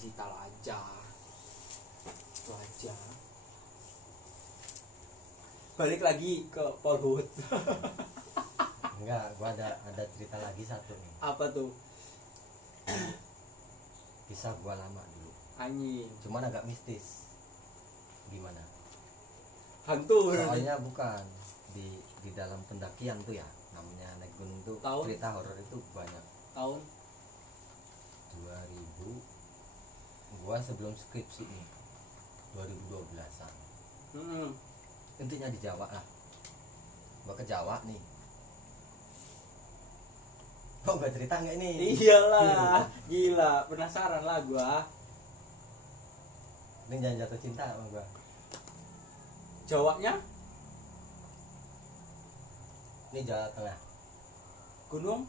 digital aja. Itu aja. Balik lagi ke Polhut. Enggak, gua ada cerita lagi satu nih. Apa tuh? Kisah gua lama dulu. Anjing. Cuman agak mistis. Gimana? Hantu. Soalnya bukan di dalam pendakian tuh ya, namanya naik gunung tuh. Tahun? Cerita horor itu banyak. Tahun 2000 gua sebelum skripsi nih. 2012-an. Intinya di Jawa lah. Gua ke Jawa nih. Kok gak cerita nggak nih? Iyalah, gila, penasaran lah gua. Ini jangan jatuh cinta sama gua. Jawanya Ini Jawa Tengah. gunung?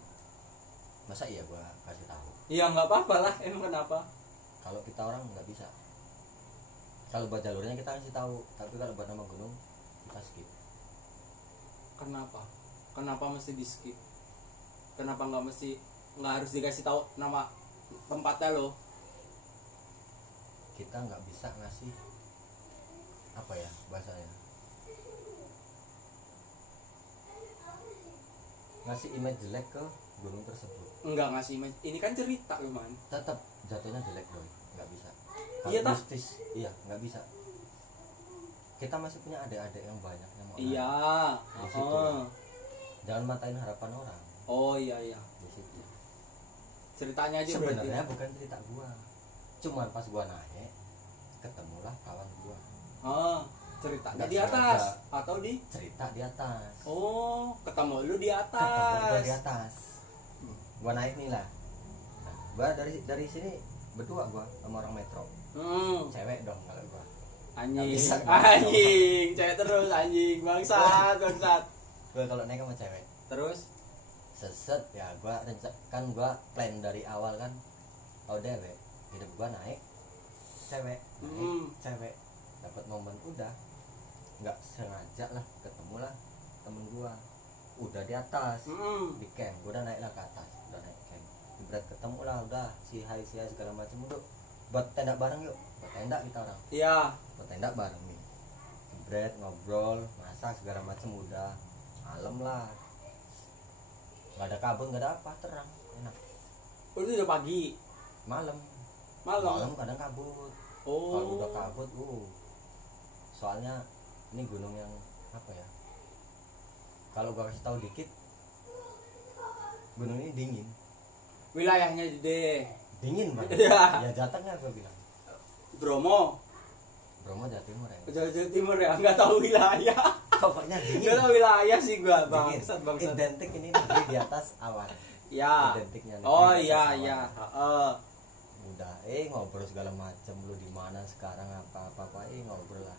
Masa iya gua kasih tahu? Iya nggak apa-apa lah, emang kenapa? Kalau kita orang nggak bisa. Kalau buat jalurnya kita kasih tahu, tapi kalau buat nama gunung kita skip. Kenapa? Kenapa mesti di skip? Kenapa nggak harus dikasih tahu nama tempatnya lo? Kita nggak bisa ngasih apa ya bahasanya, ngasih image jelek ke gunung tersebut. Enggak ngasih image. Ini kan cerita lo man. Tetap jatuhnya jelek dong, nggak bisa. Iya, Kalau tak? mistis, iya nggak bisa. Kita masih punya adik-adik yang banyak yang mau Iya. naik. Di situ. Jangan matain harapan orang. Oh iya iya. Di situ. Ceritanya aja Sebenarnya berarti. bukan cerita gua, cuman pas gua naik ketemulah kawan gua. Ceritanya Nggak di atas sengaja. atau di? Cerita di atas. Oh, ketemu lu di Ketemu atas. gua di atas. Gua naik nih lah. Nah, gua dari sini berdua gua sama orang metro. Cewek dong kalau gua. Anjing. Nggak bisa, Anjing, cewek terus anjing, bangsat, bangsat. Gua kalau naik sama cewek. Terus Seset ya gua kan gua plan dari awal kan. Tahu dewek, hidup gua naik cewek, cewek. Dapat momen udah. Nggak sengaja lah ketemu lah temen gua. Udah di atas. Di camp, gua udah naik lah ke atas, udah naik camp. Ibarat ketemu lah udah si hai segala macam udah. Buat tenda bareng yuk. Buat tenda kita orang. iya. Buat tenda bareng nih. Jebret ngobrol, masak segala macam udah. Malam lah. Gak ada kabut, gak ada apa, terang, enak. Itu udah pagi. Malam Malam. kadang kabut. Oh. Kalau udah kabut, soalnya ini gunung yang apa ya? Kalau gua kasih tahu dikit, gunung ini dingin. Wilayahnya deh. Dingin banget. Iya. Ya Jatengnya gua bilang. Bromo. Bromo Jawa Timur ya. Jawa Timur ya, nggak tahu wilayah. Pokoknya dingin. Nggak tahu wilayah sih gua, Dingin. bangsat bangsat. Identik ini negeri di atas awan. Ya. Identiknya negeri Oh di atas iya awan. iya. Udah ngobrol segala macam, lu di mana sekarang apa ngobrol lah.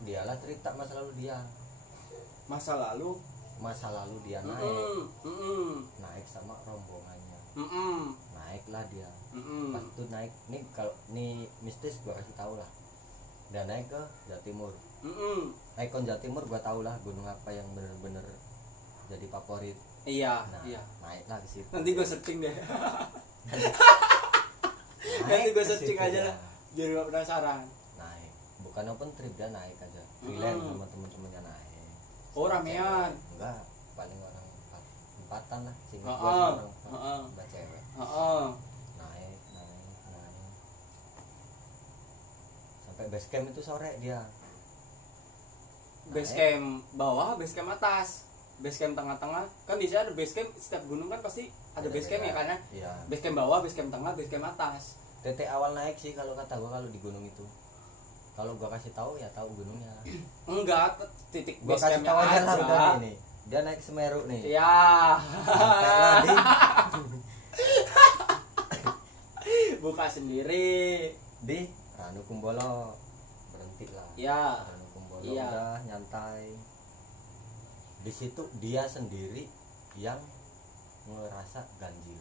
Dialah cerita masa lalu dia. Masa lalu dia naik sama rombongannya. Naiklah dia. Pas itu naik nih, kalau nih mistis gua kasih tahu lah. Dia naik ke Jawa Timur. Naik ke Jawa Timur gua tahu lah gunung apa yang bener-bener jadi favorit. Iya, Nah, iya. naiklah ke situ. Nanti gue searching deh. Nanti Naik gue ke searching situ aja dia. lah. Biar gak penasaran. Naik, bukan open trip, dia naik aja freelance sama temen-temennya naik. Oh, ramean. Enggak, paling orang empatan lah, sini Heeh, gua sama orang heeh. mbak cewek. Naik sampai base camp itu sore dia. Base Naik. camp bawah, base camp atas. Base camp tengah-tengah. Kan biasanya ada base camp, setiap gunung kan pasti ada base camp ya beda. karena Iya. base camp bawah, base camp tengah, base camp atas. Titik awal naik sih kalau kata gua kalau di gunung itu. Kalau gua kasih tahu ya tahu gunungnya. Enggak, titik Gua base kasih campnya tahu aja lah udah aja. nih. Dia naik Semeru nih. Ya. Sampailah di Buka sendiri. di Ranu Kumbolo. Berhenti lah. Ya. Ranu Kumbolo Iya. udah nyantai. Di situ dia sendiri yang ngerasa ganjil.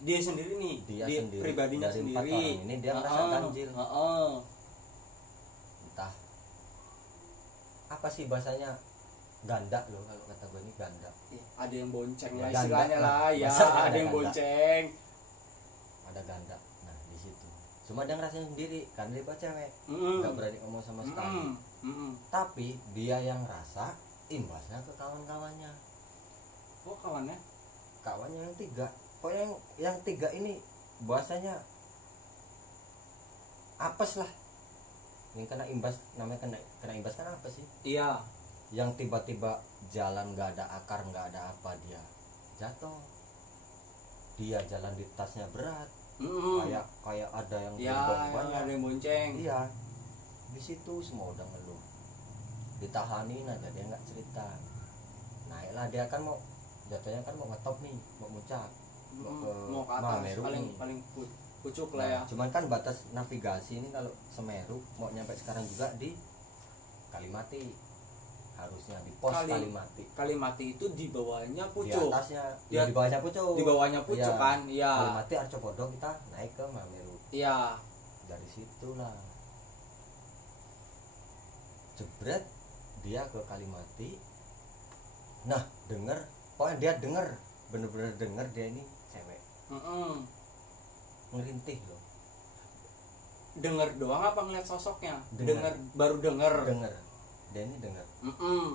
Dia sendiri nih, Dia dia sendiri. pribadinya Dari 4 sendiri. orang ini dia ngerasa ganjil. Entah apa sih bahasanya, ganda loh kalau kata gue ini ganda. Ada yang bonceng Ya, lah ganda istilahnya lah. lah ya, Masa ada ada yang ganda? bonceng. Ada ganda. Nah di di situ. Cuma dia ngerasain sendiri kan dia buat cewek, Mm-mm. nggak berani ngomong sama sekali. Tapi dia yang rasa imbasnya ke kawan-kawannya. Oh kawannya? Kawannya yang 3. Pokoknya yang 3 ini bahasanya apes lah. Yang kena imbas, namanya kena imbas kan apa sih? Iya. Yang tiba-tiba jalan nggak ada akar, nggak ada apa, dia jatuh. Dia jalan di tasnya berat. Kayak ada yang ya, yang ada yang bonceng. Iya. Di situ semua udah ngeluh. Ditahanin aja, dia nggak cerita. Naiklah dia kan mau jatuhnya kan mau ngetop nih, mau muncak, mau ke atas Mameru paling pucuk lah ya. Cuman kan batas navigasi ini kalau Semeru mau nyampe sekarang juga di Kalimati, harusnya di pos Kalimati. Kalimati itu di bawahnya Di pucuk. atasnya, di bawahnya pucuk. Di bawahnya pucuk kan, iya. Kalimati Arcopodo kita naik ke Mameru. Iya. Dari situlah jebret dia ke Kalimati. Nah pokoknya dia bener-bener denger dia ini cewek. Ngerintih loh. Denger doang apa ngeliat sosoknya? Denger. Baru denger. Dia ini denger.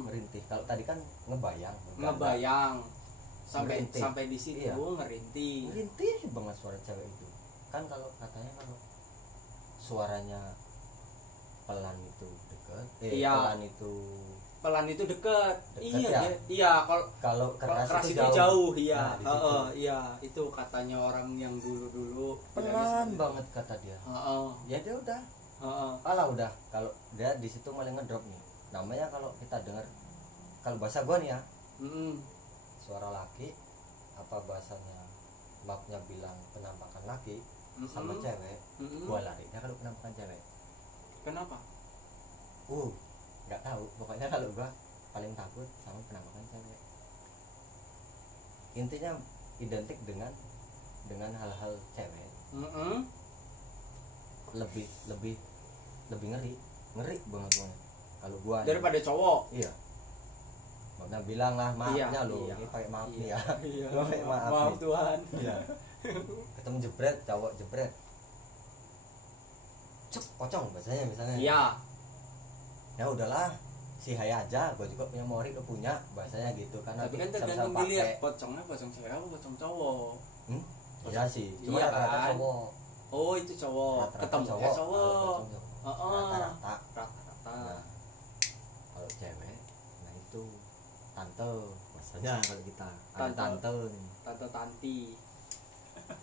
Ngerintih. Kalau tadi kan ngebayang sampai di situ. Iya. Ngerintih banget suara cewek itu. Kan kalau katanya kalau suaranya pelan itu dekat, iya. Pelan itu dekat iya ya? Iya kalau keras itu jauh iya. Nah, iya itu katanya orang yang dulu pelan banget kata dia. Ya dia udah udah kalau dia di situ malah ngedrop nih namanya. Kalau kita dengar, kalau bahasa gua nih ya, suara laki apa bahasanya mapnya bilang penampakan laki sama cewek, gua larinya kalau penampakan cewek. Kenapa? Nggak tahu, pokoknya kalau gua paling takut sama penampakan cewek. Intinya identik dengan hal-hal cewek. Lebih ngeri banget kalau gua daripada cowok. Iya, makanya bilang lah maafnya lo, ini pakai maaf nih ya. Maaf Tuhan. Iya. Ketemu jebret, cowok jebret, cep pocong bahasanya misalnya. Iya. Ya udahlah, si hai aja, gue juga punya mori, lo punya, bahasanya gitu kan. Tapi kan tergantung dilihat pocongnya pocong cewek apa pocong cowok. Iya sih, cuma iya rata-rata kan? cowok. Oh itu cowok, ketemu cowok. Rata-rata. Rata-rata. Kalau cewek, nah itu tante, bahasanya kalau kita ada tante nih. Tante tanti.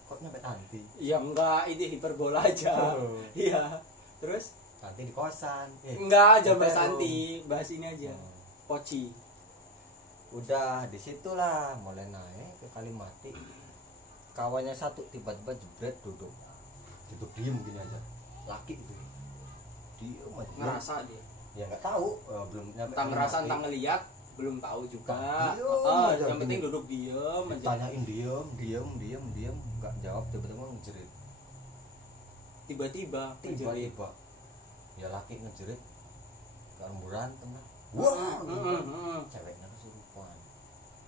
Kok nyampe tanti? Ya enggak, itu hiperbola aja. Iya. Terus? Tanti di kosan. Enggak, jangan bahas Santi, bahas ini aja. Poci. Udah disitulah mulai naik ke Kalimati. Kawannya satu tiba-tiba jebret duduk diem gini aja. Laki itu diem aja. Ngerasa dia. Ya nggak tahu, belum nyampe. Tentang ngerasa, tentang ngeliat belum tahu juga. Yang penting duduk diem aja. Tanyain diem, nggak jawab, tiba-tiba ngejerit. Tiba-tiba. Ya laki ngejerit keemburan tengah. Wah, ceweknya kesurupan.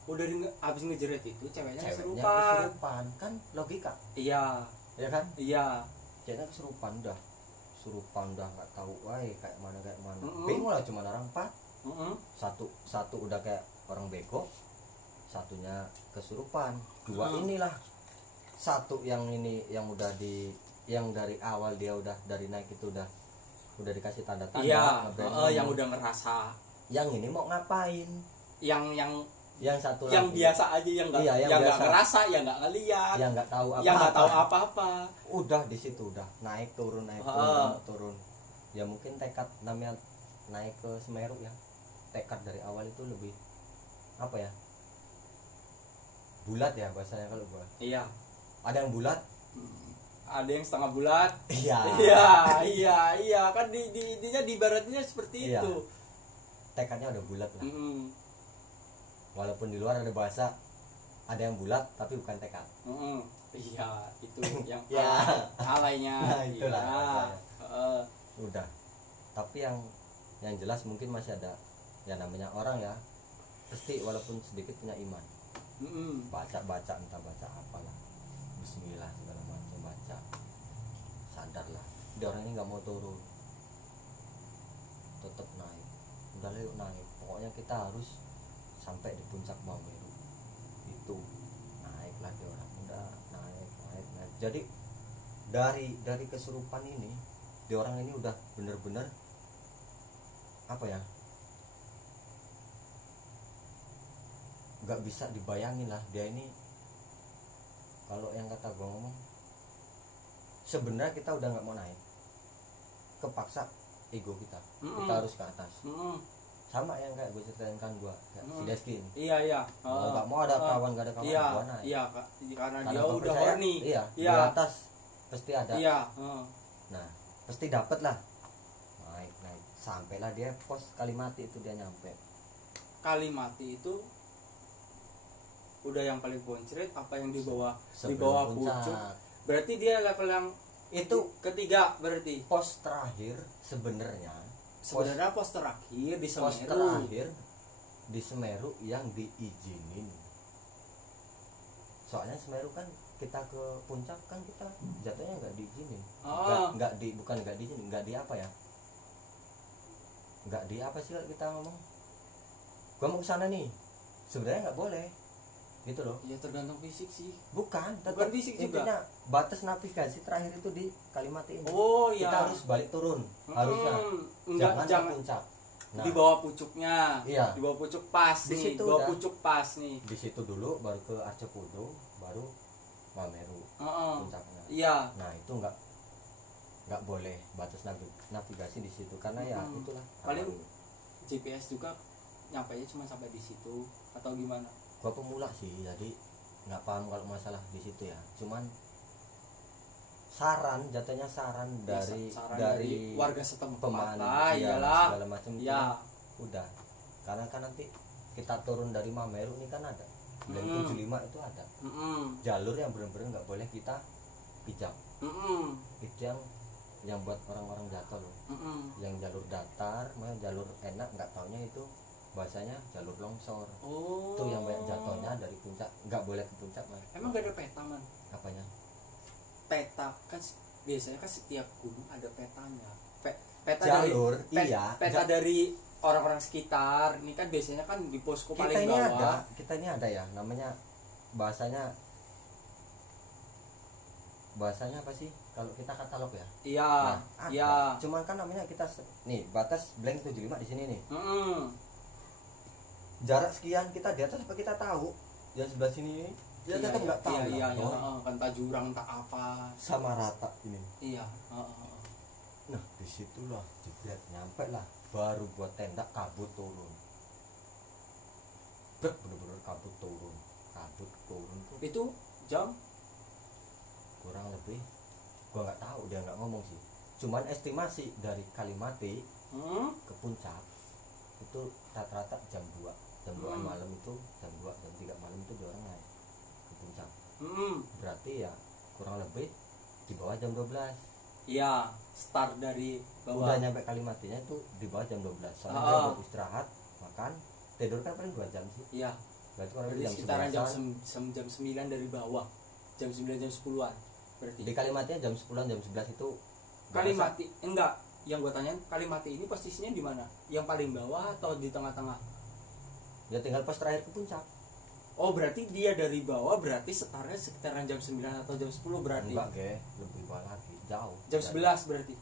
Udah abis ngejerit itu ceweknya kesurupan. Kan logika. Iya. Ya kan? Iya. Ceweknya kesurupan dah nggak tahu kayak mana. Bingung lah, cuma orang 4. Satu udah kayak orang bego, satunya kesurupan. 2 inilah. Satu yang ini yang udah yang dari awal dia udah dari naik itu udah dikasih tanda-tanda. Iya, yang udah ngerasa. Yang ini mau ngapain? Yang satu yang lagi. Biasa aja, yang nggak ngerasa, yang nggak ngeliat, yang nggak tahu apa-apa. Udah di situ udah naik turun. Ya mungkin tekad namanya naik ke Semeru ya. Tekad dari awal itu lebih apa ya? Bulat ya bahasanya kalau gua. Iya. Ada yang bulat, ada yang setengah bulat. Iya kan di intinya di baratnya seperti itu. Tekadnya udah bulat lah. Walaupun di luar ada bahasa ada yang bulat tapi bukan tekad. Iya itu yang alainya. Nah, itulah udah. Tapi yang jelas mungkin masih ada ya, namanya orang ya pasti walaupun sedikit punya iman. Baca entah baca apalah, bismillah segala macam baca. dia orang ini nggak mau turun, tetap naik. Udah lah, yuk naik, pokoknya kita harus sampai di puncak Mameru itu. Naiklah dia orang, udah naik. Jadi dari kesurupan ini, dia orang ini udah bener-bener apa ya, nggak bisa dibayangin lah dia ini. Kalau yang kata gua ngomong, sebenarnya kita udah nggak mau naik, kepaksa ego kita harus ke atas. Sama yang kayak gue ceritain kan gua kayak si Deski ini. Iya. Nggak mau ada kawan, nggak ada kawan, Iya, gua naik. iya, karena dia gua udah percaya, horny. Iya, di atas pasti ada. Iya. Nah, pasti dapet lah. Naik. Sampailah dia pos Kalimati itu, dia nyampe. Kalimati itu udah yang paling boncret apa yang di bawah Sebelum pucuk? puncak. Berarti dia level yang Itu ketiga berarti. pos terakhir sebenarnya. Sebenarnya pos terakhir di Pos Semeru. terakhir di Semeru yang diizinin. Soalnya Semeru kan kita ke puncak kan kita jatuhnya nggak diizinin. Bukan nggak diizinin, nggak di apa ya? Nggak di apa sih kita ngomong? Gua mau ke sana nih. Sebenarnya nggak boleh. Gitu loh. Ya tergantung fisik sih. Bukan fisik juga. intinya batas navigasi terakhir itu di Kalimati ini. Oh iya. Kita harus balik turun. Harusnya. Jangan ke puncak. Nah, di bawah pucuknya. Iya. Di bawah pucuk pas Di nih. situ Di bawah udah. pucuk pas nih. Di situ dulu baru ke Arcepudo, baru Mameru puncaknya. Iya. Nah, itu nggak boleh batas navigasi di situ karena ya itulah. Paling aman. GPS juga nyampainya cuma sampai di situ atau gimana? Gua pemula sih, jadi nggak paham kalau masalah di situ ya. Cuman jatuhnya saran dari warga setempat pemandu, lah, ya, iyalah. segala macam itu Ya. udah. Karena kan nanti kita turun dari Mameru ini kan ada dari 75 itu ada jalur yang benar-benar nggak boleh kita pijak. Itu yang buat orang-orang jatuh loh. Yang jalur datar, jalur enak nggak taunya itu bahasanya jalur longsor. Itu yang banyak jatuhnya dari puncak, nggak boleh ke puncak man. Emang gak ada peta man? Apanya? Peta kan biasanya kan setiap gunung ada petanya. Peta Jalur, dari, iya. Peta dari orang-orang sekitar. Ini kan biasanya kan di posko Kita paling ini bawah. kita ini ada ya, namanya bahasanya apa sih? Kalau kita katalog ya. Iya. Ada. Iya. Cuman kan namanya kita nih batas blank 75 di sini nih. Jarak sekian kita di atas apa kita tahu? Yang sebelah sini kita tetap nggak tahu. Iya. Kan tak jurang tak apa. Sama rata ini. Iya. Nah disitulah jebret nyampe lah, baru buat tenda kabut turun. Bener-bener kabut turun tuh. Itu jam Kurang lebih gua nggak tahu, dia nggak ngomong sih. Cuman estimasi dari Kalimati ke puncak itu rata-rata jam 2 malam itu, jam 3 malam itu dia orang naik ke puncak. Berarti ya kurang lebih di bawah jam 12. Iya, start dari bawah. Udah nyampe Kalimatinya itu di bawah jam 12. Soalnya dia buat istirahat, makan, tidur kan paling 2 jam sih. Iya. Berarti kurang lebih Berarti jam sekitaran 11. jam 9 dari bawah. Jam 9 jam 10-an. Berarti. Di Kalimatinya jam 10 jam 11 itu Kalimati enggak, yang gue tanyain Kalimati ini posisinya di mana? Yang paling bawah atau di tengah-tengah? ya tinggal pas terakhir ke puncak. Oh, berarti dia dari bawah, berarti setarnya sekitaran jam 9 atau jam 10 berarti. Enggak, lebih bawah lagi, jauh. Jam 11 berarti.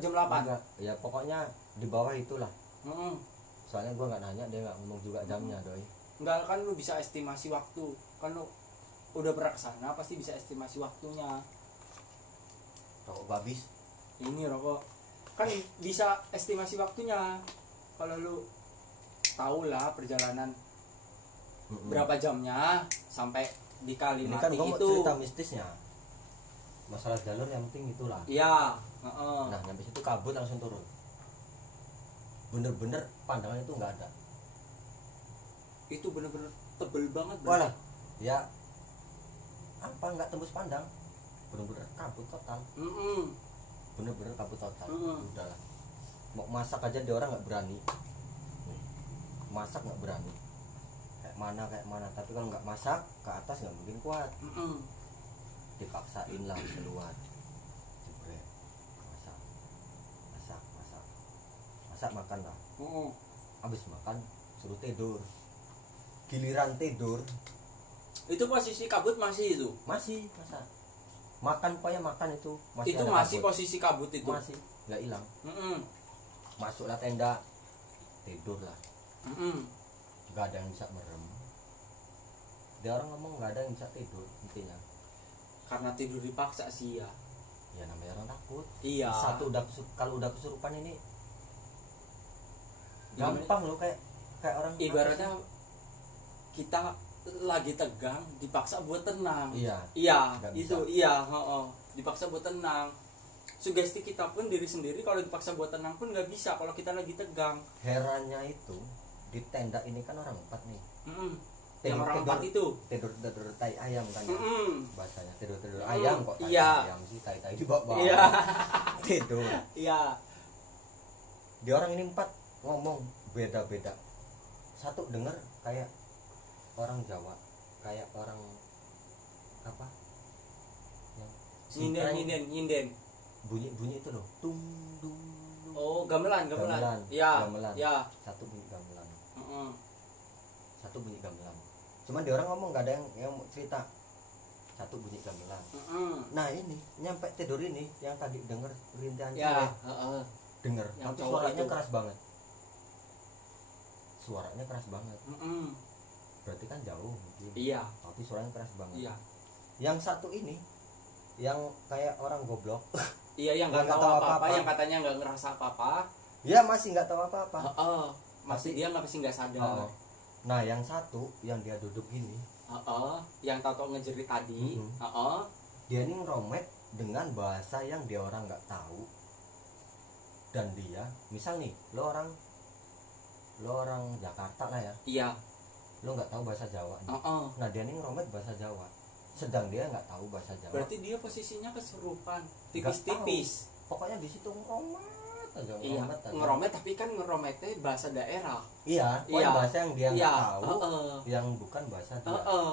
Jam 8. Enggak, ya pokoknya di bawah itulah. Heeh. Soalnya gua nggak nanya, dia nggak ngomong juga jamnya, doi. Enggak, kan lu bisa estimasi waktu. Kan lu udah pernah kesana pasti bisa estimasi waktunya. Rokok babis. Ini rokok kan bisa estimasi waktunya. Kalau lu tahu lah perjalanan berapa jamnya sampai di Kalimati ini kan gua mau itu. cerita mistisnya. Masalah jalur yang penting itulah. Iya, Nah, nyampe situ kabut langsung turun. Bener-bener pandangan itu nggak ada. Itu bener-bener tebel banget. Walah, ya apa nggak tembus pandang? Bener-bener kabut total. Bener-bener kabut total. Udahlah. Mau masak aja dia orang nggak berani. Masak nggak berani. Kayak mana. Tapi kalau nggak masak ke atas nggak mungkin kuat. Dipaksain lah keluar. Jebret. Masak. maksa makan lah. Heeh. Habis makan suruh tidur. Giliran tidur Itu posisi kabut masih itu. masih masa makan pokoknya makan itu masih Itu ada masih kabut. posisi kabut itu. Masih nggak hilang. Heeh. Masuklah tenda, tidur lah. Heeh. Nggak ada yang bisa merem. Dia orang ngomong nggak ada yang bisa tidur intinya. Karena tidur dipaksa sih ya. Ya namanya orang takut. Iya. Satu kalau udah kesurupan ini Ya, gampang loh kayak orang ibaratnya kita lagi tegang dipaksa buat tenang. Iya. Iya, Nggak itu bisa. iya, heeh. Dipaksa buat tenang. Sugesti kita pun diri sendiri kalau dipaksa buat tenang pun nggak bisa kalau kita lagi tegang. Herannya itu di tenda ini kan orang 4 nih. Heeh. Yang orang 4 itu tidur tai ayam kan ya? Bahasanya tidur ayam kok tai Iya. ayam sih tai di bawah. Iya. Tidur. Iya. Di orang ini 4 ngomong beda-beda. Satu dengar kayak orang Jawa, kayak orang apa? Yang Nyinden. bunyi itu loh. Tung dung. Oh, gamelan. Iya. Gamelan. Iya. Satu bunyi gamelan. Heeh. Satu bunyi gamelan. Cuman di orang ngomong gak ada yang mau cerita. Satu bunyi gamelan. Heeh. Nah ini nyampe tidur ini yang tadi denger rintihan Ya, cewek, heeh. denger Yang tapi cowok suaranya itu. keras banget. Suaranya keras banget. Heeh. Berarti kan jauh mungkin. Iya. Tapi suaranya keras banget. Iya. Yang satu ini yang kayak orang goblok. Iya, yang nggak tahu apa-apa, yang katanya nggak ngerasa apa-apa. Ya masih nggak tahu apa-apa. Heeh. Masih dia masih nggak sadar. Oh. Nah yang satu yang dia duduk gini, Heeh. Yang tato ngejerit tadi. Mhm. Heeh. dia ini ngeromet dengan bahasa yang dia orang nggak tahu. Dan dia misal nih lo orang Jakarta lah ya, Iya. lo nggak tahu bahasa Jawa nih. Heeh. Nah dia ini ngeromet bahasa Jawa, sedang dia nggak tahu bahasa Jawa. Berarti dia posisinya kesurupan, Nggak tipis-tipis. Pokoknya di situ ngeromet aja, Iya, ngeromet aja. ngeromet tapi kan ngerometnya bahasa daerah. Iya, pokoknya Iya. bahasa yang dia nggak Iya. tahu, Heeh. yang bukan bahasa dia. Heeh.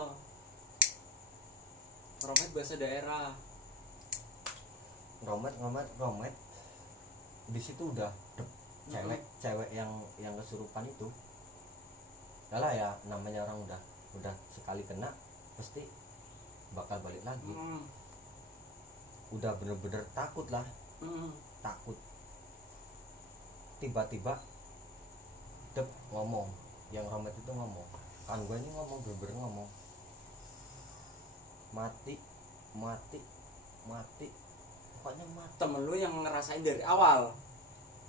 Ngeromet bahasa daerah. Ngeromet. Di situ udah cewek yang kesurupan itu. Yalah ya namanya orang udah sekali kena pasti bakal balik lagi. Udah bener-bener takut lah. Takut. Tiba-tiba ngomong, yang romet itu ngomong, kan gue ini ngomong bener-bener ngomong, mati, pokoknya mati. Temen lu yang ngerasain dari awal.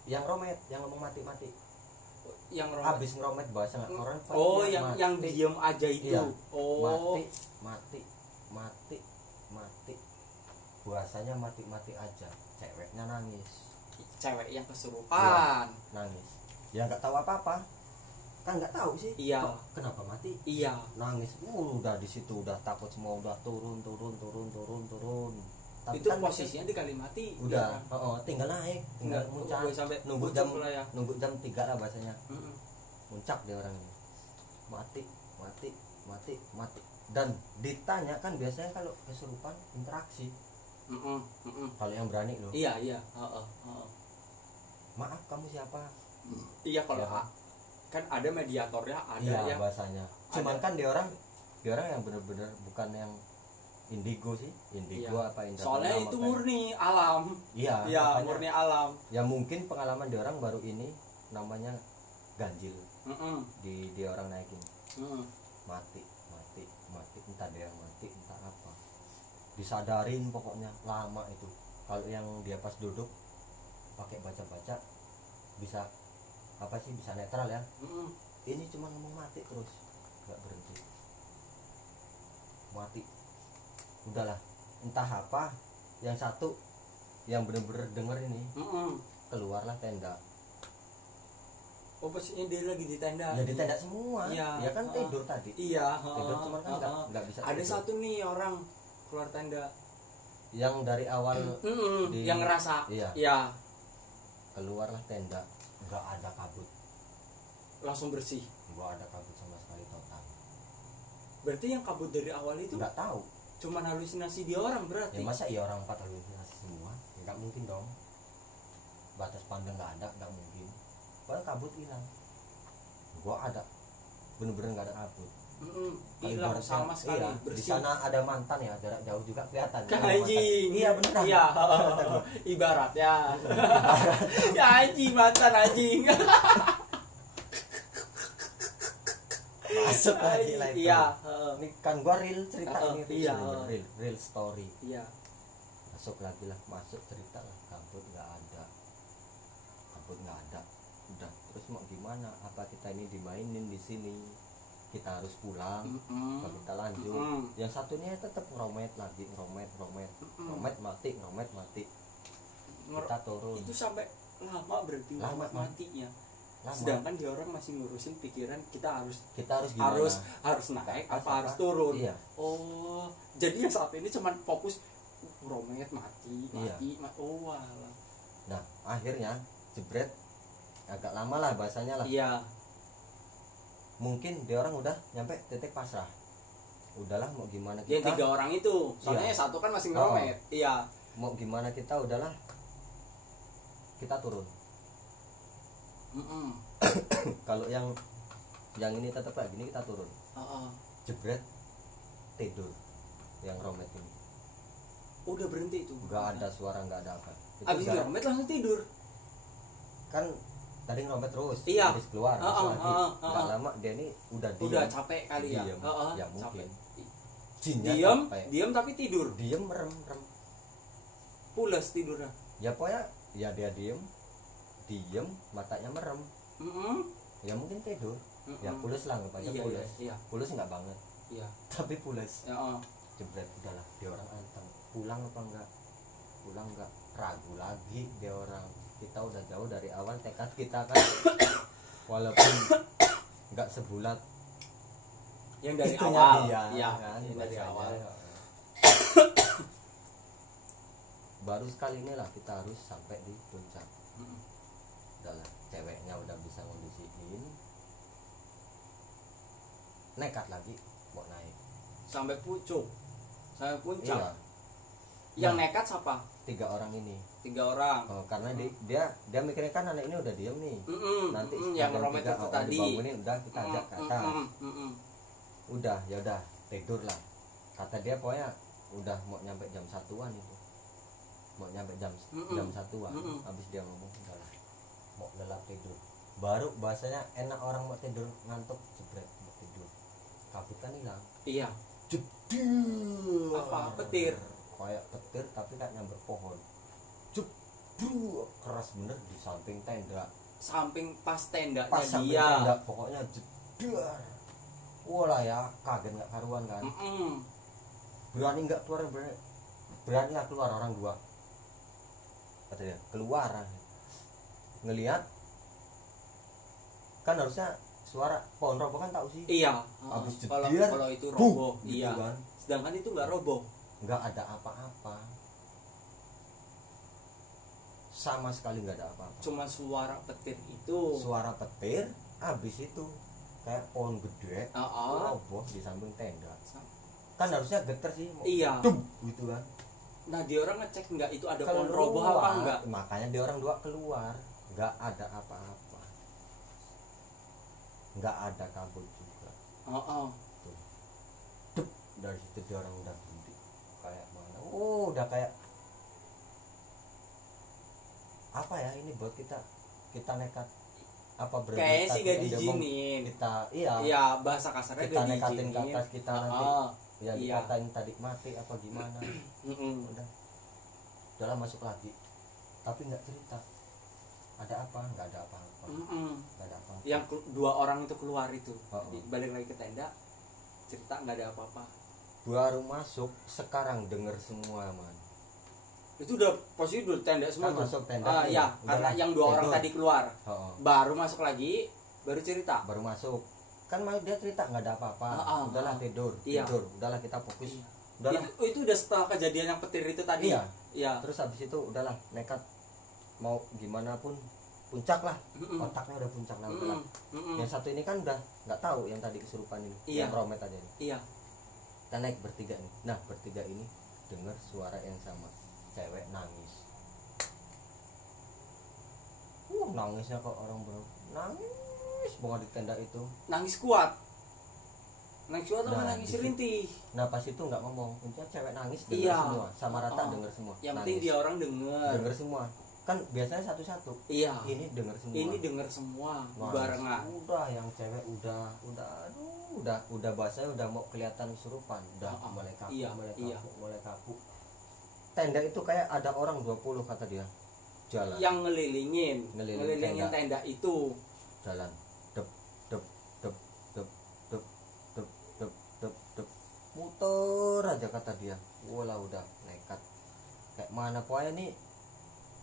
Yang romet, yang ngomong mati. Yang romet. Habis ngeromet bahasa nggak orang. Oh, mati. yang diem aja itu. Iya. Oh. Mati. Bahasanya mati aja. Ceweknya nangis. Cewek yang kesurupan. Nangis. Ya nggak tahu apa-apa. Kan nggak tahu sih. Iya. Kok kenapa mati? Iya. Nangis. Udah di situ udah takut semua, udah turun. Tapi Itu kan posisinya di Kalimati. udah, tinggal naik, tinggal muncak. Udah sampai Nunggu pucuk lah ya. nunggu jam 3 lah bahasanya. Mm-mm. Muncak dia orang ini. Mati. Dan ditanya kan biasanya kalau kesurupan interaksi. Kalau yang berani loh. Iya. Heeh. Maaf, kamu siapa? Iya, kalau Iya. kan ada mediatornya, ada Iya, yang bahasanya. Cuman kan dia orang yang bener-bener bukan yang indigo sih. Indigo Iya. apa indra soalnya keenam itu apa murni alam. Iya, Iya, makanya murni alam. ya mungkin pengalaman dia orang baru ini namanya ganjil. Mm-mm. Di orang naikin. Mm. Mati, entah dia mati entah apa, disadarin pokoknya lama itu. Kalau yang dia pas duduk pakai baca bisa apa sih, bisa netral ya. Ini cuma ngomong mati terus nggak berhenti, mati. Udahlah, entah apa. Yang satu yang bener-bener denger ini keluarlah tenda. Oh, posisinya dia lagi di tenda. Ya di tenda semua. Iya. Ya kan tidur tadi. Iya. Tidur cuman kan nggak bisa. Ada tidur. satu nih orang keluar tenda. Yang dari awal Yang ngerasa. Iya. Iya. Keluarlah tenda, nggak ada kabut, Langsung bersih. nggak ada kabut sama sekali total. Berarti yang kabut dari awal itu Nggak tahu. cuman halusinasi dia orang berarti. Ya masa iya orang 4 halusinasi semua? Ya, nggak mungkin dong. Batas pandang nggak ada, nggak mungkin. padahal kabut hilang. Gua ada bener-bener nggak ada kabut. Hilang sama sekali. Iya, di sana ada mantan ya, jarak jauh juga kelihatan. Anjing. Iya beneran. Iya. Ibarat ya. Ya anjing mantan anjing. Masuk lagi lah itu. Iya. Ini kan gua real cerita ini. Iya. Real story. Iya. Masuk lagi lah, masuk cerita lah. Kabut nggak ada. Udah. Terus mau gimana? Apa kita ini dimainin di sini? Kita harus pulang. Kalau kita lanjut. Yang satunya tetap ngeromet lagi, ngeromet mati. Kita turun. Itu sampai lama berarti Lama, matinya. Lama. Sedangkan dia orang masih ngurusin pikiran kita harus gimana? harus naik apa harus turun. Iya. Oh, jadi yang saat ini cuman fokus romet mati. Oh, walah. Nah, akhirnya jebret agak lama lah bahasanya lah. Iya. Mungkin dia orang udah nyampe titik pasrah. Udahlah mau gimana Yang kita. 3 orang itu, soalnya Iya. satu kan masih ngeromet. Iya. Mau gimana kita, udahlah. Kita turun. Kalau yang ini tetap kayak gini, kita turun. Jebret tidur yang romet ini. Udah berhenti itu. Enggak ada suara, enggak ada apa. Abis romet langsung tidur. Kan tadi ngeromet terus, Iya. habis keluar, nggak lama dia ini udah diam. Udah capek kali ya. Ya mungkin. Diam tapi tidur. Diam merem. Pulas tidurnya. Ya pokoknya ya dia diam matanya merem. Ya mungkin tidur. Ya pulas lah nggak Iya, pulas. iya. Pulas nggak banget. Iya. Tapi pulas. Ya. Jebret udahlah dia orang anteng. Pulang apa enggak? Pulang enggak? Ragu lagi dia orang. Kita udah jauh dari awal, tekad kita kan walaupun nggak sebulat yang dari itunya awal dia, ya kan, yang dari awal. Baru sekali ini lah kita harus sampai di puncak. Udahlah, ceweknya udah bisa ngondisiin, nekat lagi mau naik sampai puncak. Iya. Yang nekat siapa? 3 orang ini. 3 orang. Karena dia mikirnya kan anak ini udah diem nih. Nanti yang romet itu tadi dibangunin, udah kita ajak ke atas. Udah, ya udah tidur lah. Kata dia pokoknya udah mau nyampe jam 1-an itu. Mau nyampe jam 1-an. Habis dia ngomong udahlah mau lelap tidur. Baru bahasanya enak orang mau tidur ngantuk, jebret mau tidur. Kabut kan hilang. Iya. Jedul. Apa petir? Kayak petir tapi kayak nyamber pohon. Keras bener di samping tenda. Samping pas tendanya Pas samping dia. tenda pokoknya jedar. Wah ya kaget nggak karuan kan. Berani nggak keluar, berani lah keluar orang 2. Katanya keluar. Ngelihat kan harusnya suara pohon roboh kan tahu sih. Iya. Habis Kalau jedar, itu roboh, gitu iya. kan. Sedangkan itu nggak roboh. Nggak ada apa-apa. Sama sekali nggak ada apa-apa. Cuma suara petir itu. Suara petir, habis itu kayak pohon gede roboh di samping tenda. Kan harusnya geter sih. Iya. Gitu kan. Nah dia orang ngecek nggak itu ada Keluar, pohon roboh apa enggak? Makanya dia orang 2 keluar, nggak ada apa-apa, nggak ada kabut juga. Tuh. Dari situ dia orang udah berhenti. Kayak mana? Udah kayak apa ya ini buat kita nekat apa berarti kayaknya sih gak diizinin kita iya bahasa kasarnya kita gak nekatin diizinin. ke atas kita nanti ya iya. dikatain tadi mati apa gimana. Udahlah masuk lagi tapi nggak cerita ada apa, nggak ada apa-apa. Nggak ada apa-apa. Yang 2 orang itu keluar itu balik lagi ke tenda cerita nggak ada apa-apa. Baru masuk sekarang denger semua man. Itu udah posisi udah tenda semua Kan tuh. masuk tenda Ya karena yang 2 orang tadi keluar. Baru masuk lagi baru cerita. Baru masuk kan mau dia cerita nggak ada apa-apa. Udahlah tidur. Udahlah kita fokus. Udahlah. Itu udah setelah kejadian yang petir itu tadi. Iya. Terus habis itu udahlah nekat mau gimana pun puncak lah. Otaknya udah puncak lah. Udahlah. Yang satu ini kan udah nggak tahu yang tadi kesurupan ini. Yang romet aja ini. Iya. Kita naik bertiga nih. Nah bertiga ini dengar suara yang sama. Cewek nangis. Nangisnya kok orang bro, nangis banget di tenda itu. Nangis kuat atau Nah, nangis di situ. rintih? Nah pas itu nggak ngomong, intinya cewek nangis denger Iya. semua, sama rata denger semua. Yang penting Nangis. dia orang denger. Denger semua. Kan biasanya satu-satu. Iya. Ini denger semua. Ini denger semua Nangis. barengan. Udah yang cewek udah bahasanya udah mau kelihatan kesurupan, udah mulai kaku, Iya, mulai kaku. Tenda itu kayak ada orang 20 kata dia. Jalan. Yang ngelilingin Ngelilingin tenda itu. Jalan. Dep dep dep dep dep dep dep dep dep. Muter aja kata dia. Wala udah nekat. Kayak mana poya nih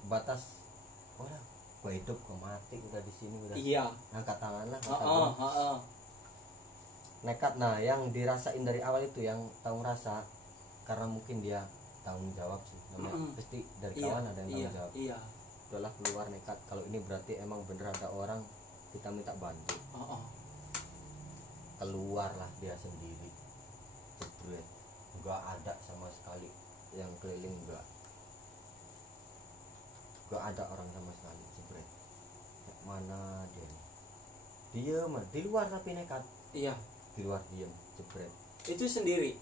batas. Wala, gua hidup gua mati udah di sini udah. Iya. Angkat tangan lah kata gua. Nekat. Nah yang dirasain dari awal itu yang tahu rasa karena mungkin dia tanggung jawab sih namanya. Pasti dari kawan ada yang tanggung jawab. Iya. Udahlah keluar nekat, kalau ini berarti emang bener ada orang, kita minta bantu. Keluarlah dia sendiri, jebret, nggak ada sama sekali yang keliling, nggak ada orang sama sekali, jebret. Mana dia nih? Diem di luar tapi nekat. Iya. Di luar diem, jebret. Itu sendiri.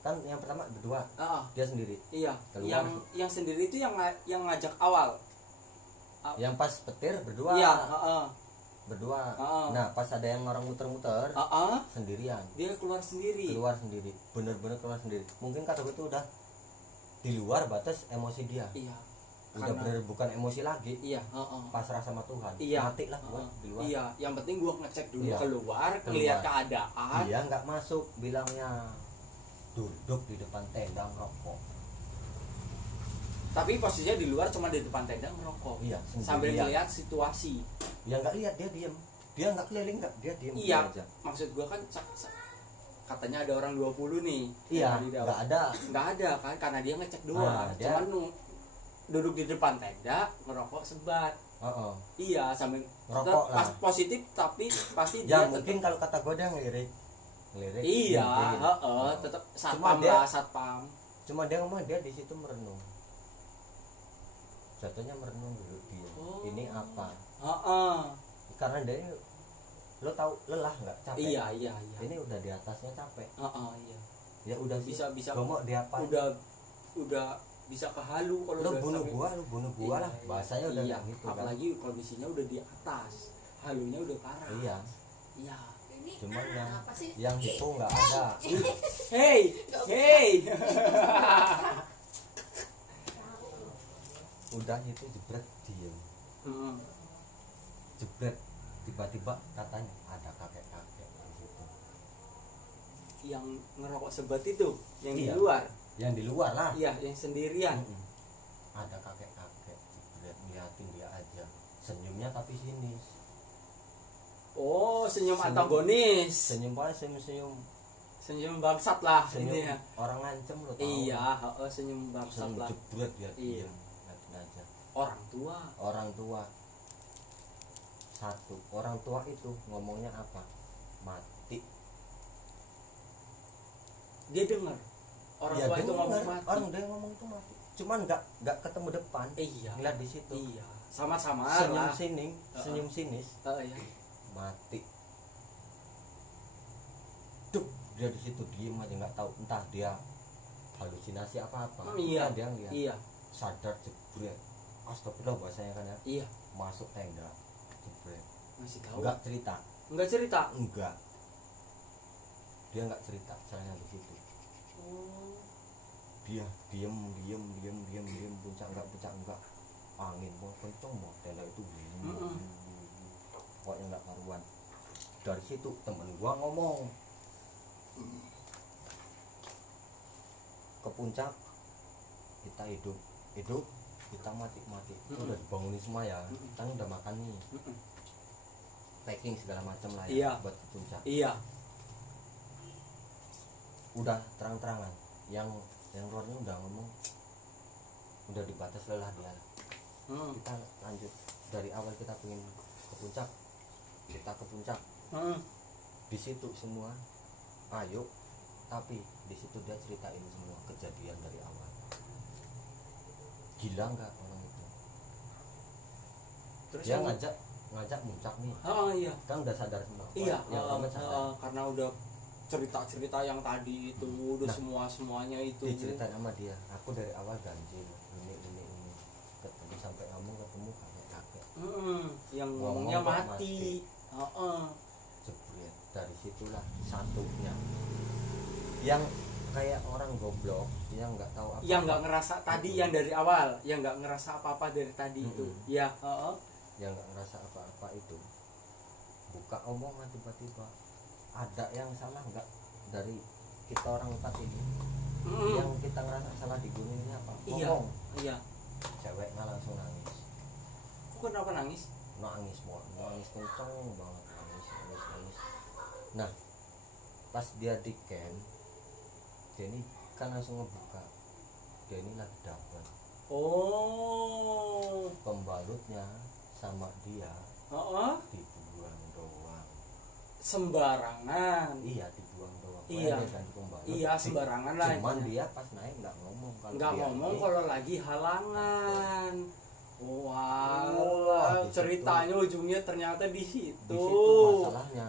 Kan yang pertama berdua, dia sendiri. Iya. Keluar. Yang sendiri itu yang ngajak awal. Yang pas petir berdua. Iya. Berdua. Nah pas ada yang orang muter-muter, sendirian. Dia keluar sendiri. Bener-bener keluar sendiri. Mungkin kata gue tuh udah di luar batas emosi dia. Iya. Udah bener bukan emosi lagi. Iya. Pasrah sama Tuhan. Iya. Mati lah gua di luar. Iya. Yang penting gua ngecek dulu Iya. keluar, ngeliat keadaan. Dia nggak masuk, bilangnya duduk di depan tenda ngerokok. Tapi posisinya di luar cuma di depan tenda ngerokok. Iya. Sambil ngeliat situasi. Ya nggak lihat, dia diem. Dia nggak keliling, nggak, dia diem. Iya. Aja. Maksud gua kan katanya ada orang 20 nih. Iya. Nggak ada kan karena dia ngecek doang. Dia... Cuman duduk di depan tenda ngerokok sebat. Iya, sambil ngerokok lah. Pas positif tapi pasti ya dia mungkin kalau kata gue dia ngelirik. Iya, tetap satpam lah, satpam. Cuma dia ngomong dia di situ merenung. Jatuhnya merenung dulu dia. Ini apa? Karena dia lo tahu lelah nggak, capek. Iya. Ini udah di atasnya capek. Iya. Ya udah bisa mau diapa? Udah bisa ke halu kalau lo udah bunuh sampai... gua lah. Bahasanya udah gitu kan. Apalagi kondisinya udah di atas, halunya udah parah. Iya. Cuman yang itu nggak ada. Hey. Udah itu jebret diem. Jebret tiba-tiba katanya ada kakek-kakek di situ. Yang ngerokok sebat itu, yang iya. di luar. Yang di luar lah. Iya, yang sendirian. Ada kakek-kakek jebret ngeliatin dia aja. Senyumnya tapi sinis. Oh, senyum antagonis. Senyum bangsat lah senyum intinya. Orang ngancem lo tau. Iya, senyum bangsat senyum lah. Jebret ya. Iya. Aja. Orang tua. Satu, orang tua itu ngomongnya apa? Mati. Dia dengar. Orang tua itu ngomong mati. Orang dia ngomong itu mati. Cuman nggak ketemu depan. Iya. Ngeliat di situ. Iya. Sama-sama senyum sinis. Iya. Mati. Duk, dia di situ diem aja nggak tahu entah dia halusinasi apa. Iya. Dia ngeliat. Iya. Sadar jebret. Astagfirullah bahasanya kan ya. Iya. Masuk tenda. Jebret. Masih tahu. Enggak cerita. Enggak. Dia enggak cerita soalnya di situ. Dia diem puncak enggak. Angin mau kenceng mau tenda itu. Pokoknya enggak karuan. Dari situ temen gua ngomong. Ke puncak kita hidup, kita mati. Itu udah dibangunin semua ya. Kan udah makan nih. Packing segala macam lah ya. Iya. Buat ke puncak. Iya. Udah terang-terangan. Yang luarnya udah ngomong udah di batas lelah dia. Kita lanjut dari awal kita pengen ke puncak. Kita ke puncak. Di situ semua ayo, tapi di situ dia ceritain semua kejadian dari awal. Gila nggak orang itu? terus dia ngajak muncak nih. Iya Kan udah sadar semua. iya Yang Romet sadar. karena udah cerita yang tadi itu udah semuanya itu Diceritain sama dia, aku dari awal ganjil ini ketemu sampai ketemu kakek yang ngomongnya mati. Jebret, dari situlah satunya yang kayak orang goblok yang nggak tahu apa, yang nggak ngerasa tadi yang dari awal, yang nggak ngerasa apa-apa dari tadi itu ya yang nggak ngerasa apa-apa itu buka omongan tiba-tiba ada yang salah nggak dari kita orang empat ini. Yang kita ngerasa salah di gunung ini apa? Ngomong. Iya Ceweknya langsung nangis. kok kenapa nangis kenceng banget, nangis. Nah pas dia di camp dia ini kan langsung ngebuka, dia ini lagi dapet pembalutnya sama dia dibuang doang sembarangan. Iya dibuang doang. Iya iya sembarangan lah. Cuman dia pas naik nggak ngomong kalau lagi halangan. Wah, ceritanya ujungnya ternyata di situ masalahnya.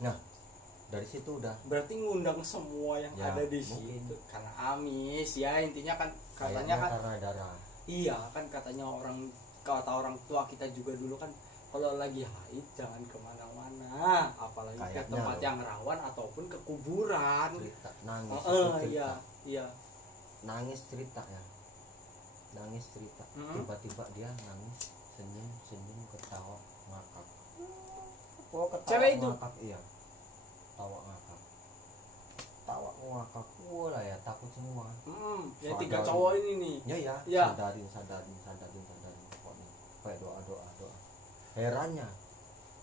Nah dari situ udah berarti ngundang semua yang ya, ada di mungkin. situ karena amis ya intinya kan katanya kan karena darah. Iya kan katanya kata orang tua kita juga dulu kan kalau lagi haid jangan kemana-mana apalagi ke tempat yang rawan ataupun ke kuburan. Cerita nangis iya nangis cerita tiba-tiba dia nangis senyum ketawa ngakak. Cewek itu iya tawa ngakak lah ya takut semua. ya tiga cowok ini nih ya. Sadarin pokoknya kayak doa herannya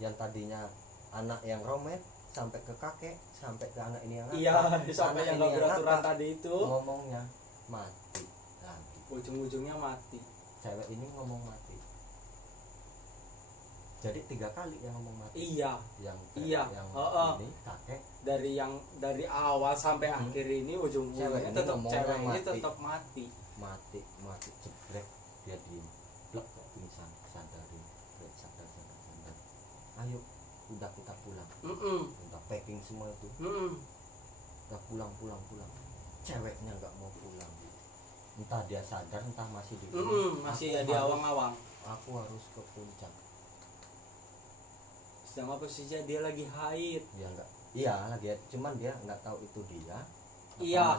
yang tadinya anak yang Romet sampai ke kakek sampai ke anak ini yang sampai yang gak beraturan tadi itu ngomongnya mati lagi, ujung-ujungnya mati. cewek ini ngomong mati jadi 3 kali yang ngomong mati. Yang ini kakek dari awal sampai akhir ini ujung-ujungnya tetap cewek ini tetap mati. Jebrek dia diem blok pingsan sadarin sadar ayo udah kita pulang. Udah packing semua itu udah pulang ceweknya nggak mau pulang entah dia sadar entah masih di masih di awang-awang. Aku harus ke puncak. Sedang posisinya dia lagi haid. Ya enggak. Iya lagi haid. Cuman dia nggak tahu itu dia. Iya.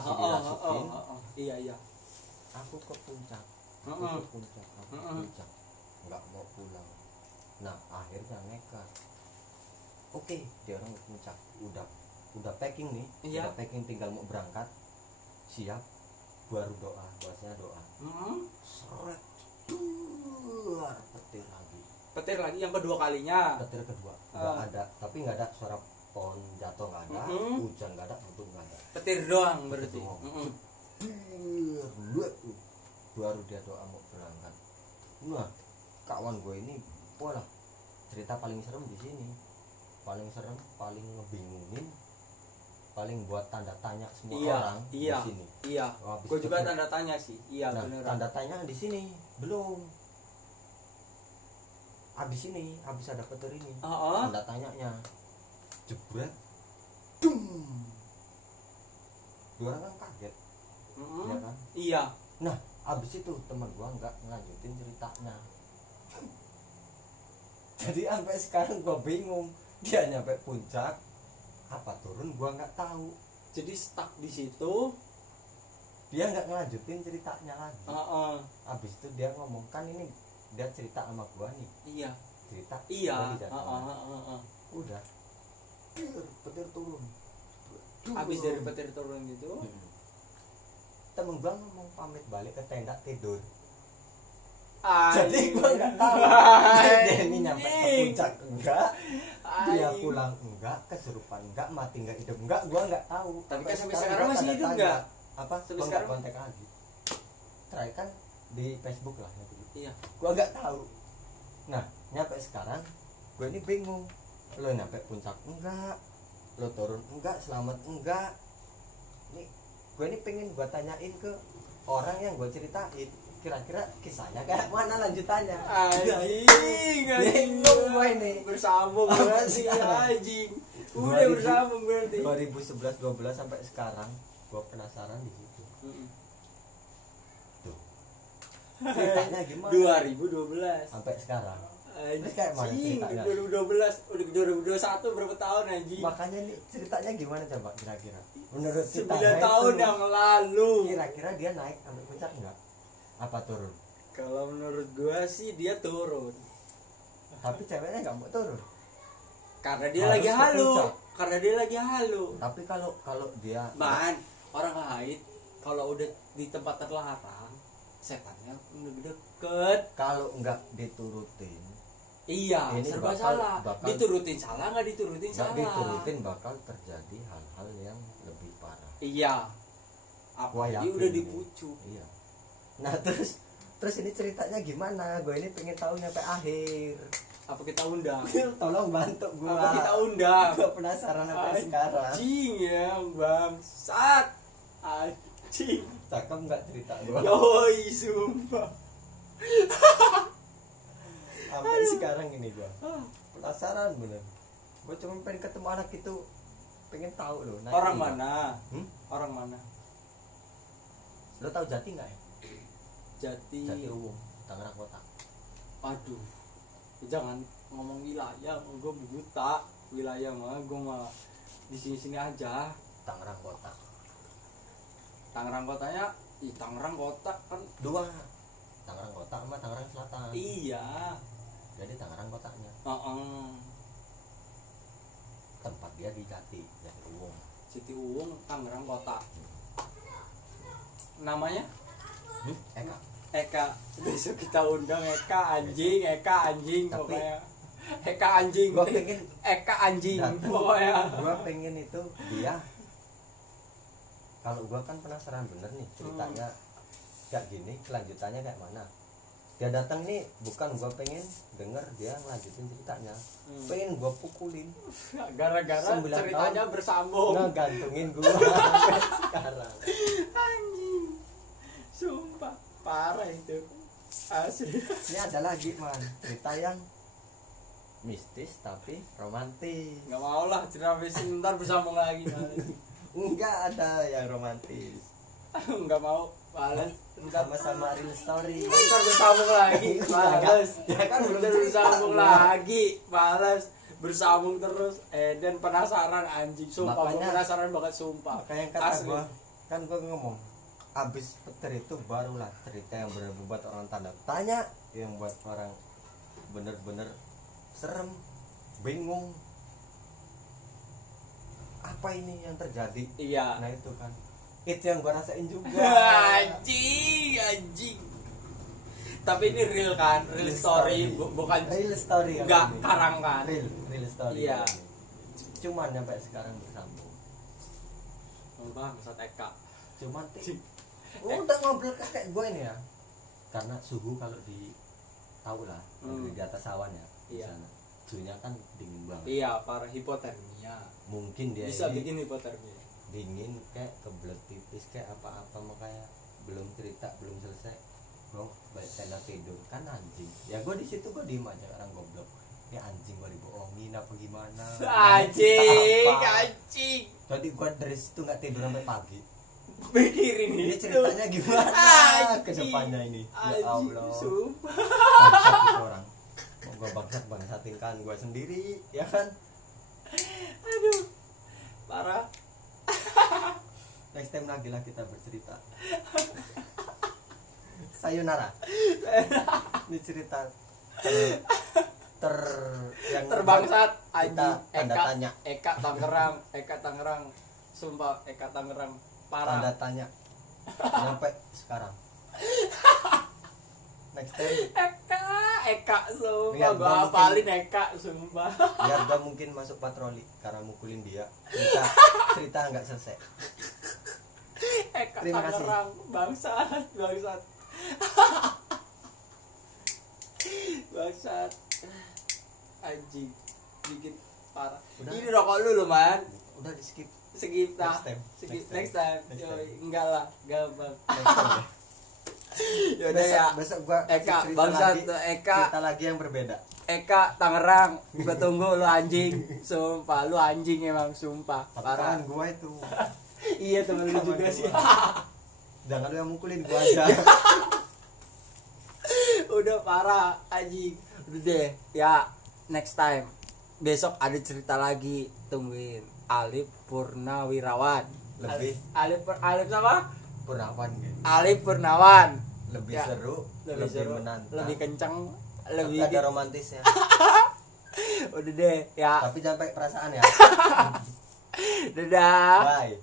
Iya. Aku ke puncak. Aku ke puncak. Nggak mau pulang. Nah akhirnya nekat. Oke, dia orang ke puncak. Udah packing nih. Udah packing tinggal mau berangkat. Siap. Baru doa. Bahasanya doa. Seret. Petir lagi yang kedua kalinya. Petir kedua. Nggak ada, tapi nggak ada suara pohon jatuh, nggak ada, hujan nggak ada, mendung nggak ada. Petir doang berarti. Baru dia doa mau berangkat. Nah, kawan gue ini, wah cerita paling serem di sini. Paling serem, paling ngebingungin, paling buat tanda tanya semua orang di sini. Iya. Gue juga tanda tanya sih. Iya nah, beneran. Tanda tanya di sini belum. Abis ada petir ini. Tanda tanyanya. Jebret. Dum. Dua orang kan kaget. Ya kan? Iya. Nah, abis itu teman gua nggak ngelanjutin ceritanya. Jadi sampai sekarang gua bingung. Dia nyampe puncak apa turun gua nggak tahu. Jadi stuck di situ. Dia nggak ngelanjutin ceritanya lagi. Abis itu dia ngomong kan ini dia cerita sama gua nih. Iya. Cerita. Iya. Udah. Petir turun. Abis dari petir turun gitu. Temen gua ngomong pamit balik ke tenda tidur. Jadi gua nggak tahu. Dia ini nyampe ke puncak enggak. Dia pulang enggak, kesurupan enggak, mati enggak, hidup enggak, gua nggak tahu. Tapi kan sampai sekarang masih hidup enggak? Apa? Sampai sekarang kontak lagi. Terakhir kan di Facebook lah gitu. Iya. Gua nggak tahu. Nah, nyampe sekarang gua ini bingung. Lo nyampe puncak enggak? Lo turun enggak? Selamat enggak? Nih, gua ini pengen gua tanyain ke orang yang gua ceritain. kira-kira kisahnya kayak mana lanjutannya? Bingung gue ini. Bersambung berarti anjing. Udah bersambung berarti. 2011 12 sampai sekarang gue penasaran di situ. Tuh. Ceritanya gimana? 2012 sampai sekarang. Anjing, kayak mana ceritanya? 2012 udah 2021 berapa tahun anjing? Makanya nih ceritanya gimana coba kira-kira? Menurut 9 kita tahun itu, yang lalu. kira-kira dia naik sampai puncak enggak? Apa turun? Kalau menurut gua sih dia turun. Tapi ceweknya enggak mau turun. Karena dia Harus lagi ke halu. puncak. Karena dia lagi halu. Tapi kalau dia Orang haid kalau udah di tempat terlarang, setannya udah deket. kalau enggak diturutin, Iya, ini serba bakal- salah. bakal- Diturutin salah nggak diturutin enggak salah. diturutin bakal terjadi hal-hal yang lebih parah. Iya. Gua Apalagi yakin udah ini. dipucuk. Iya. Nah, terus ini ceritanya gimana? Gue ini pengen tahu sampai akhir. Apa kita undang? Tolong bantu gua. Apa kita undang? Gua penasaran sampai sekarang. Anjing ya, bangsat. Anjing. Cakep nggak cerita gua? Yoi, sumpah. Sampai sekarang ini gua penasaran bener. Gua cuma pengen ketemu anak itu, pengen tahu loh. Nah, Orang ini, mana? Hmm? Orang mana? Lo tahu Jati nggak ya? Jati. Jati Uwung, Tangerang Kota. Aduh. Jangan ngomong wilayah, gue buta. Wilayah mah gue mah di sini-sini aja. Tangerang Kota. Tangerang kotanya, Tangerang kota kan. Dua. Tangerang Kota sama Tangerang Selatan. Iya. Jadi Tangerang Kotanya. Tempat dia di Jati Uwung. Siti Uwung, Tangerang kota. Namanya? Eka. Eka. Besok kita undang Eka anjing, Tapi- pokoknya. Eka anjing. Gua pengen Eka anjing Dan- pokoknya. gua pengen itu dia. Kalau gua kan penasaran bener nih ceritanya kayak gini, kelanjutannya kayak mana. Dia datang nih bukan gua pengen denger dia ngelanjutin ceritanya. Pengen gua pukulin. Gara-gara 9 ceritanya tahun. bersambung. Ngegantungin gua sampai sekarang. Anjing. Sumpah, parah itu. Asli. Ini ada lagi man, cerita yang mistis tapi romantis. Nggak mau lah, cerita mistis ntar bersambung lagi. Enggak ada yang romantis. Nggak mau, males. Ntar Sama-sama real story. ntar bersambung lagi, males. Ya kan belum Ntar cerita, bersambung gua. lagi, males. Bersambung terus, dan penasaran anjing. Sumpah, gua Makanya- penasaran banget sumpah. Makanya yang kata Asli. gua, kan gua ngomong abis petir itu barulah cerita yang benar buat orang tanda tanya, yang buat orang bener-bener serem, bingung apa ini yang terjadi. Iya. Nah itu kan itu yang gua rasain juga. Anjing. Tapi ini real kan, real story, bukan real story nggak ini. karang kan. real story Iya. ini. Cuman sampai sekarang bersambung. Bangsat Eka. Cuman udah ngobrol kayak gue ini ya, karena suhu kalau di tahu lah di atas awan ya di Iya. sana suhunya kan dingin banget. Iya, para hipotermia. Mungkin dia Bisa ini bikin hipotermia. dingin kayak kebelet pipis kayak apa-apa, makanya belum cerita belum selesai gue balik tenda tidur kan anjing ya. Gue di situ gue diem aja, orang goblok ya, anjing gue dibohongin apa gimana. Anjing, Apa. anjing. Jadi gue dari situ nggak tidur sampai pagi. Pikirin Ini itu. ceritanya gimana Anjing. ke depannya ini? Ya Anjing, Allah. sumpah. Bangsat itu orang. Mau gue bangsatin kan gue sendiri, ya kan? Aduh. Parah. Next time lagi lah kita bercerita. Sayonara. Ini cerita yang Terbangsat kita anjing. tanda Eka, tanya. Eka Tangerang. Sumpah Eka Tangerang. Parah. Tanda tanya sampai sekarang. Next time Eka sumpah Lihat, gua gua hafalin Eka sumpah. biar gue mungkin masuk patroli karena mukulin dia. Cerita nggak selesai. Eka Terima kasih. Tangerang bangsat. Bangsat. Anjing. Bikin parah. Udah. Ini rokok lu loh, Man. Udah di skip. Segitu. Next time. Next time. Next Yoi, time. enggak lah, gampang. Next time ya. Yaudah ya. Besok gua Eka cerita bangsat lagi, Eka. cerita lagi yang berbeda. Eka Tangerang, gua tunggu lu anjing. Sumpah lu anjing emang sumpah. Parah. Tangan gua itu. Iya temen lu juga sih. Jangan lu yang mukulin gua aja. Udah parah anjing. Udah deh ya, next time. Besok ada cerita lagi, tungguin. Alif Purnawirawan. Alif sama? Purnawan gitu. Alif Purnawan. Lebih Ya, seru, lebih seru, menantang. lebih kenceng, Tapi lebih ada romantisnya. Udah deh ya. Tapi jangan pakai perasaan ya. Dadah. Bye.